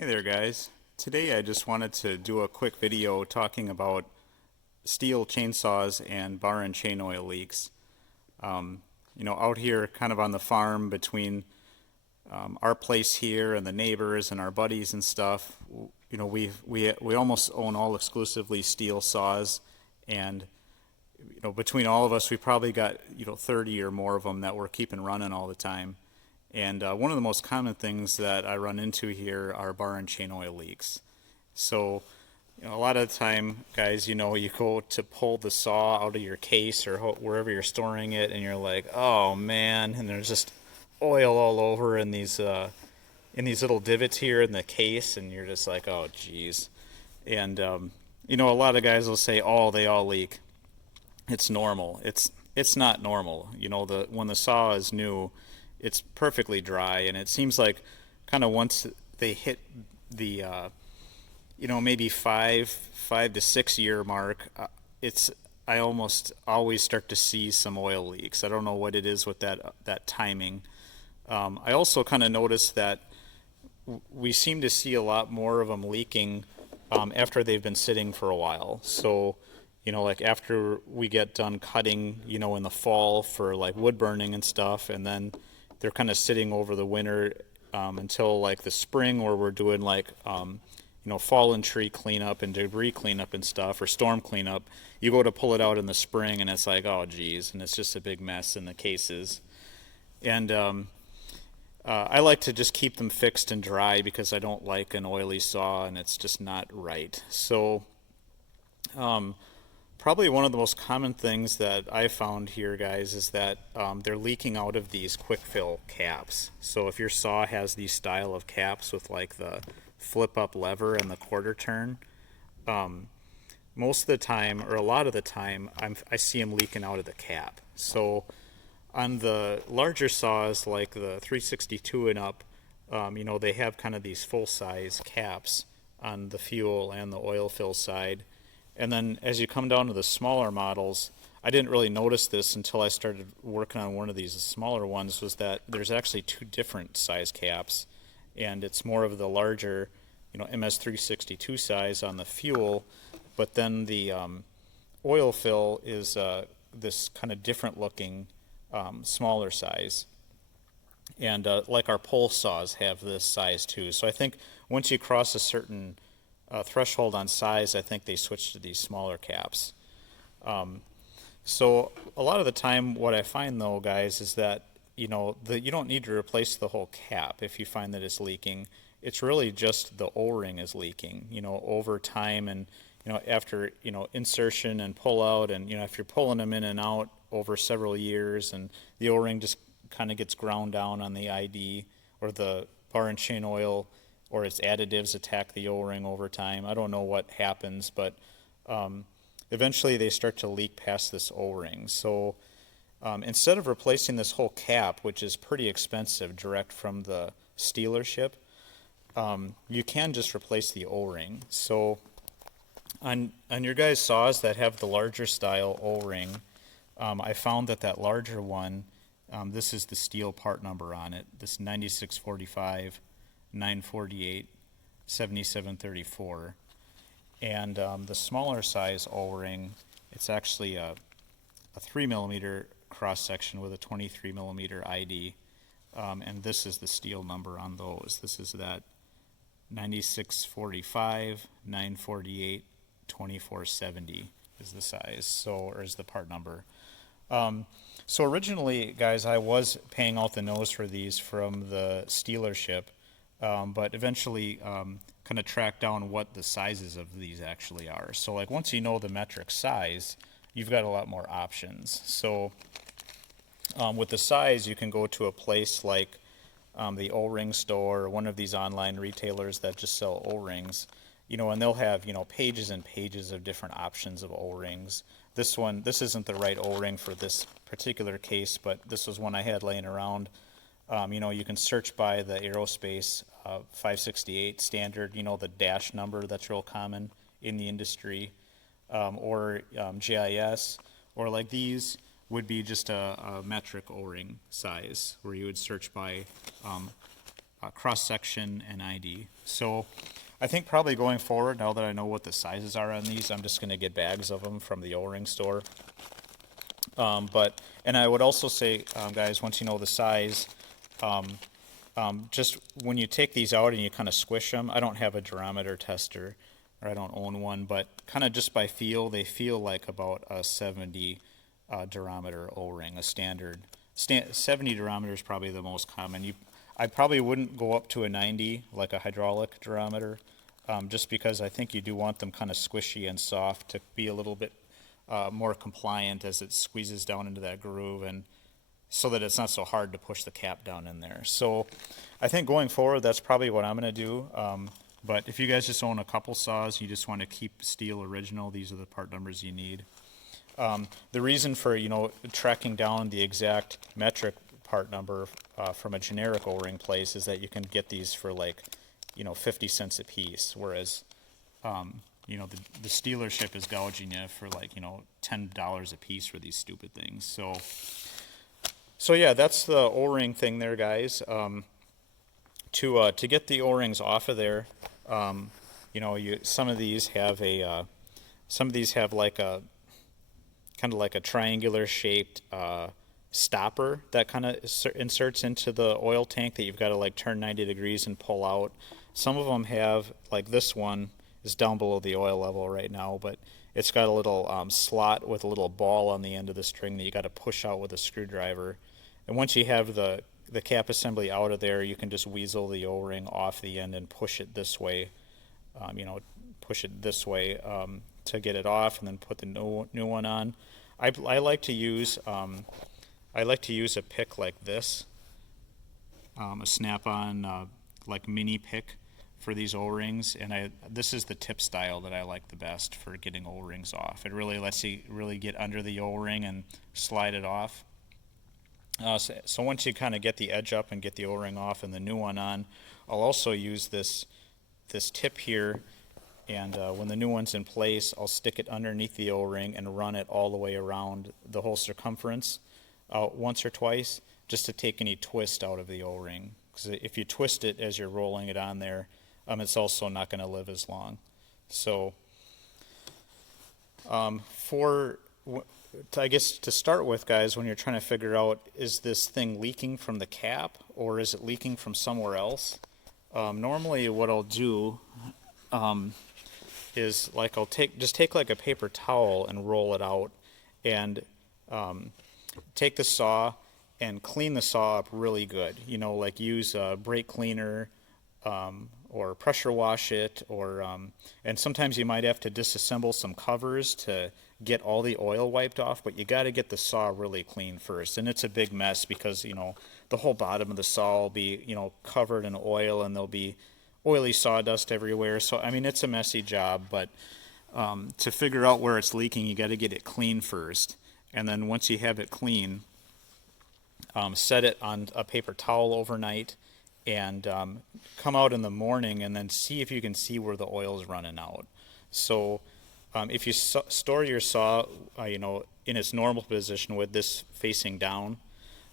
Hey there guys. Today I just wanted to do a quick video talking about Stihl chainsaws and bar and chain oil leaks. Out here kind of on the farm between our place here and the neighbors and our buddies and stuff, we almost own all exclusively Stihl saws, and between all of us we probably got 30 or more of them that we're keeping running all the time. And one of the most common things that I run into here are bar and chain oil leaks. So, a lot of the time, guys, you go to pull the saw out of your case or wherever you're storing it, and you're like, oh man, and there's just oil all over in these little divots here in the case, and you're just like, oh geez. And a lot of guys will say, oh, they all leak. It's normal. It's not normal. When the saw is new, it's perfectly dry, and it seems like kind of once they hit the maybe 5 to 6 year mark, it's I almost always start to see some oil leaks. I don't know what it is with that timing. I also kind of noticed that we seem to see a lot more of them leaking after they've been sitting for a while. So like after we get done cutting, in the fall for like wood burning and stuff, and then they're kind of sitting over the winter until like the spring, where we're doing like fallen tree cleanup and debris cleanup and stuff, or storm cleanup. You go to pull it out in the spring, and it's like, oh geez, and it's just a big mess in the cases. And I like to just keep them fixed and dry because I don't like an oily saw, and it's just not right. So probably one of the most common things that I found here, guys, is that they're leaking out of these quick fill caps. So if your saw has these style of caps with like the flip up lever and the quarter turn, most of the time, or a lot of the time, I see them leaking out of the cap. So on the larger saws like the 362 and up, they have kind of these full size caps on the fuel and the oil fill side. And then as you come down to the smaller models, I didn't really notice this until I started working on one of these smaller ones, was that there's actually two different size caps, and it's more of the larger, MS362 size on the fuel, but then the oil fill is this kind of different looking smaller size. And like our pole saws have this size too. So I think once you cross a certain threshold on size, I think they switched to these smaller caps. So a lot of the time what I find though, guys, is that you don't need to replace the whole cap if you find that it's leaking. It's really just the O-ring is leaking, over time, and after insertion and pull out, and if you're pulling them in and out over several years, and the O-ring just kind of gets ground down on the ID, or the bar and chain oil or its additives attack the O-ring over time. I don't know what happens, but eventually they start to leak past this O-ring. So instead of replacing this whole cap, which is pretty expensive direct from the dealership, you can just replace the O-ring. So on your guys' saws that have the larger style O-ring, I found that larger one, this is the Stihl part number on it, this 9645 948 7734, and the smaller size O-ring, it's actually a 3 millimeter cross section with a 23 millimeter ID, and this is the Stihl number on those. This is that 9645 948 2470 is the size, so, or is the part number. So originally, guys, I was paying out the nose for these from the dealership, but eventually kind of track down what the sizes of these actually are. So like once you know the metric size, you've got a lot more options. So with the size, you can go to a place like the O-ring store, or one of these online retailers that just sell O-rings, and they'll have pages and pages of different options of O-rings. This isn't the right O-ring for this particular case, but this was one I had laying around. You can search by the aerospace 568 standard, the dash number that's real common in the industry, or GIS, or like these would be just a metric O-ring size, where you would search by cross section, and ID. So I think probably going forward, now that I know what the sizes are on these, I'm just going to get bags of them from the O-ring store. And I would also say, guys, once you know the size, just when you take these out and you kind of squish them, I don't have a durometer tester, or I don't own one, but kind of just by feel, they feel like about a 70 durometer O-ring, a standard. 70 durometer is probably the most common. I probably wouldn't go up to a 90 like a hydraulic durometer, just because I think you do want them kind of squishy and soft to be a little bit more compliant as it squeezes down into that groove, and so that it's not so hard to push the cap down in there. So I think going forward, that's probably what I'm going to do. But if you guys just own a couple saws, you just want to keep Stihl original, these are the part numbers you need. The reason for, tracking down the exact metric part number from a generic O-ring place is that you can get these for like, 50 cents a piece, whereas, the dealership is gouging you for like, $10 a piece for these stupid things. So yeah, that's the O-ring thing there, guys. To get the O-rings off of there, some of these have like a kind of like a triangular shaped stopper that kind of inserts into the oil tank that you've got to like turn 90 degrees and pull out. Some of them have, like this one is down below the oil level right now, but it's got a little slot with a little ball on the end of the string that you got to push out with a screwdriver. And once you have the cap assembly out of there, you can just weasel the O-ring off the end and push it this way, to get it off, and then put the new one on. I like to use a pick like this, a snap-on like mini pick for these O-rings, and this is the tip style that I like the best for getting O-rings off. It really lets you really get under the O-ring and slide it off. So once you kind of get the edge up and get the O-ring off and the new one on, I'll also use this tip here, and when the new one's in place, I'll stick it underneath the O-ring and run it all the way around the whole circumference once or twice, just to take any twist out of the O-ring. Because if you twist it as you're rolling it on there, it's also not going to live as long. So I guess to start with, guys, when you're trying to figure out, is this thing leaking from the cap or is it leaking from somewhere else? Normally what I'll do is like I'll take like a paper towel and roll it out, and take the saw and clean the saw up really good. Like use a brake cleaner, or pressure wash it, or and sometimes you might have to disassemble some covers to get all the oil wiped off, but you got to get the saw really clean first. And it's a big mess because the whole bottom of the saw will be covered in oil, and there'll be oily sawdust everywhere. So I mean, it's a messy job, but to figure out where it's leaking, you got to get it clean first, and then once you have it clean, set it on a paper towel overnight, and come out in the morning and then see if you can see where the oil is running out. So if you store your saw in its normal position with this facing down,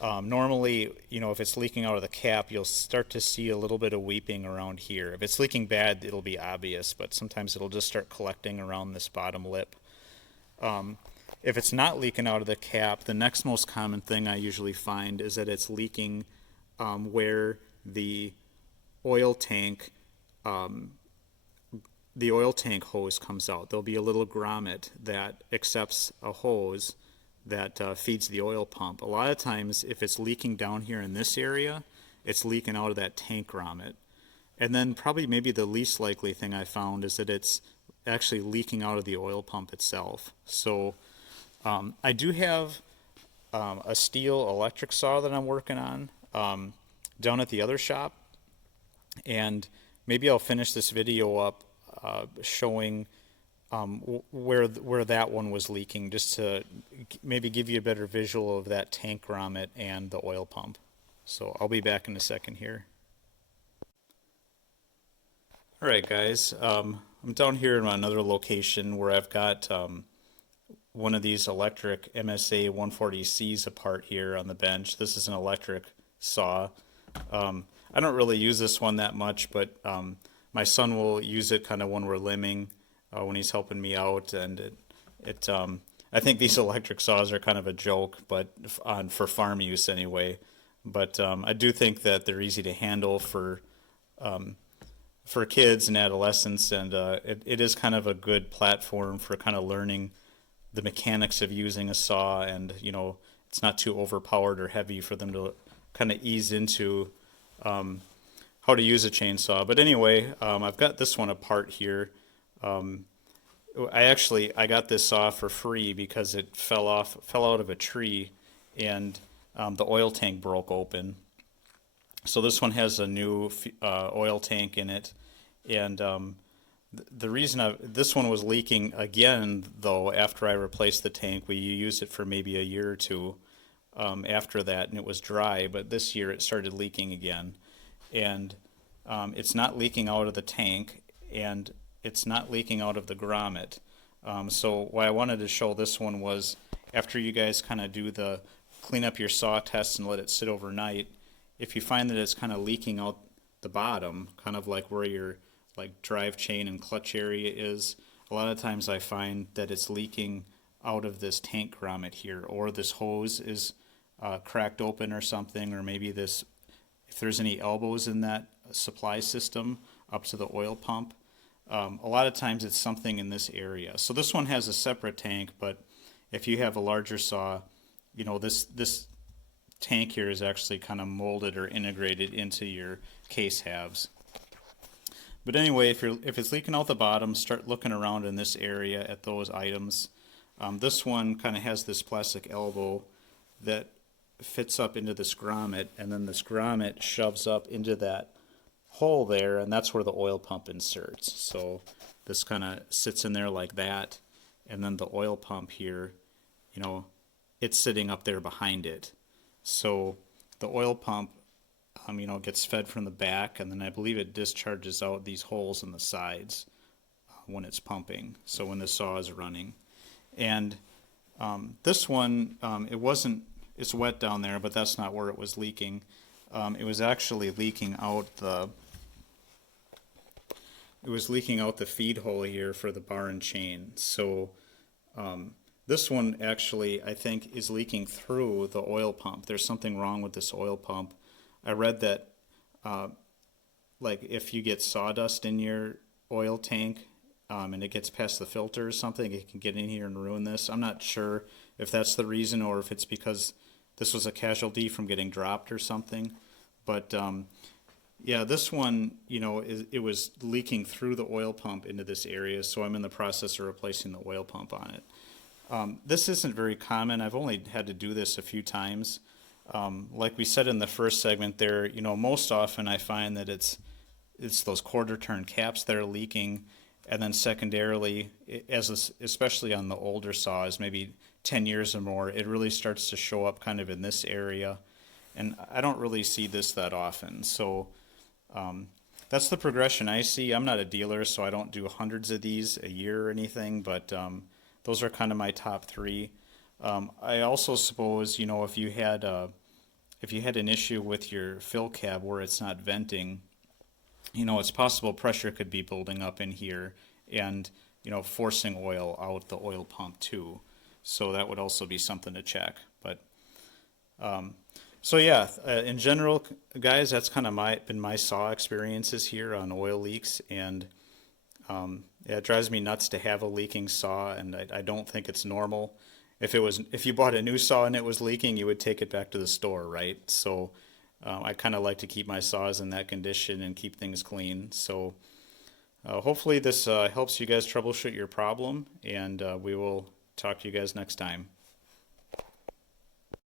normally if it's leaking out of the cap, you'll start to see a little bit of weeping around here. If it's leaking bad, it'll be obvious, but sometimes it'll just start collecting around this bottom lip. If it's not leaking out of the cap, the next most common thing I usually find is that it's leaking where the oil tank hose comes out. There'll be a little grommet that accepts a hose that feeds the oil pump. A lot of times, if it's leaking down here in this area, it's leaking out of that tank grommet. And then probably maybe the least likely thing I found is that it's actually leaking out of the oil pump itself. So I do have a Stihl electric saw that I'm working on down at the other shop, and maybe I'll finish this video up showing where that one was leaking, just to maybe give you a better visual of that tank grommet and the oil pump. So I'll be back in a second here. Alright guys, I'm down here in another location where I've got one of these electric MSA 140Cs apart here on the bench. This is an electric saw. I don't really use this one that much, but my son will use it kind of when we're limbing, when he's helping me out, and I think these electric saws are kind of a joke, but for farm use anyway. But I do think that they're easy to handle for kids and adolescents, and it is kind of a good platform for kind of learning the mechanics of using a saw, and it's not too overpowered or heavy for them to kind of ease into how to use a chainsaw. But anyway, I've got this one apart here. I got this saw for free because it fell out of a tree, and the oil tank broke open. So this one has a new oil tank in it, and the reason this one was leaking again, though, after I replaced the tank. We used it for maybe a year or two after that, and it was dry, but this year it started leaking again. And it's not leaking out of the tank, and it's not leaking out of the grommet. So why I wanted to show this one was, after you guys kind of do the clean up your saw test and let it sit overnight, if you find that it's kind of leaking out the bottom, kind of like where your like drive chain and clutch area is, a lot of times I find that it's leaking out of this tank grommet here, or this hose is cracked open or something, or maybe if there's any elbows in that supply system up to the oil pump. A lot of times it's something in this area. So this one has a separate tank, but if you have a larger saw, this tank here is actually kind of molded or integrated into your case halves. But anyway, if it's leaking out the bottom, start looking around in this area at those items. This one kind of has this plastic elbow that fits up into this grommet, and then this grommet shoves up into that hole there, and that's where the oil pump inserts. So this kind of sits in there like that, and then the oil pump here, it's sitting up there behind it. So the oil pump, gets fed from the back, and then I believe it discharges out these holes in the sides when it's pumping, so when the saw is running. And this one, it's wet down there, but that's not where it was leaking. It was actually leaking out the feed hole here for the bar and chain. So this one actually, I think, is leaking through the oil pump. There's something wrong with this oil pump. I read that like if you get sawdust in your oil tank and it gets past the filter or something, it can get in here and ruin this. I'm not sure if that's the reason or if it's because this was a casualty from getting dropped or something. But yeah, this one, it was leaking through the oil pump into this area, so I'm in the process of replacing the oil pump on it. This isn't very common. I've only had to do this a few times. Like we said in the first segment there, most often I find that it's those quarter turn caps that are leaking, and then secondarily, especially on the older saws, maybe 10 years or more, it really starts to show up kind of in this area, and I don't really see this that often. So that's the progression I see. I'm not a dealer, so I don't do hundreds of these a year or anything, but those are kind of my top three. I also suppose, if you had an issue with your fill cab where it's not venting, it's possible pressure could be building up in here and, forcing oil out the oil pump too. So that would also be something to check. But so yeah, in general, guys, that's kind of been my saw experiences here on oil leaks, and yeah, it drives me nuts to have a leaking saw, and I don't think it's normal. If you bought a new saw and it was leaking, you would take it back to the store, right? So I kind of like to keep my saws in that condition and keep things clean. So hopefully this helps you guys troubleshoot your problem, and we will talk to you guys next time.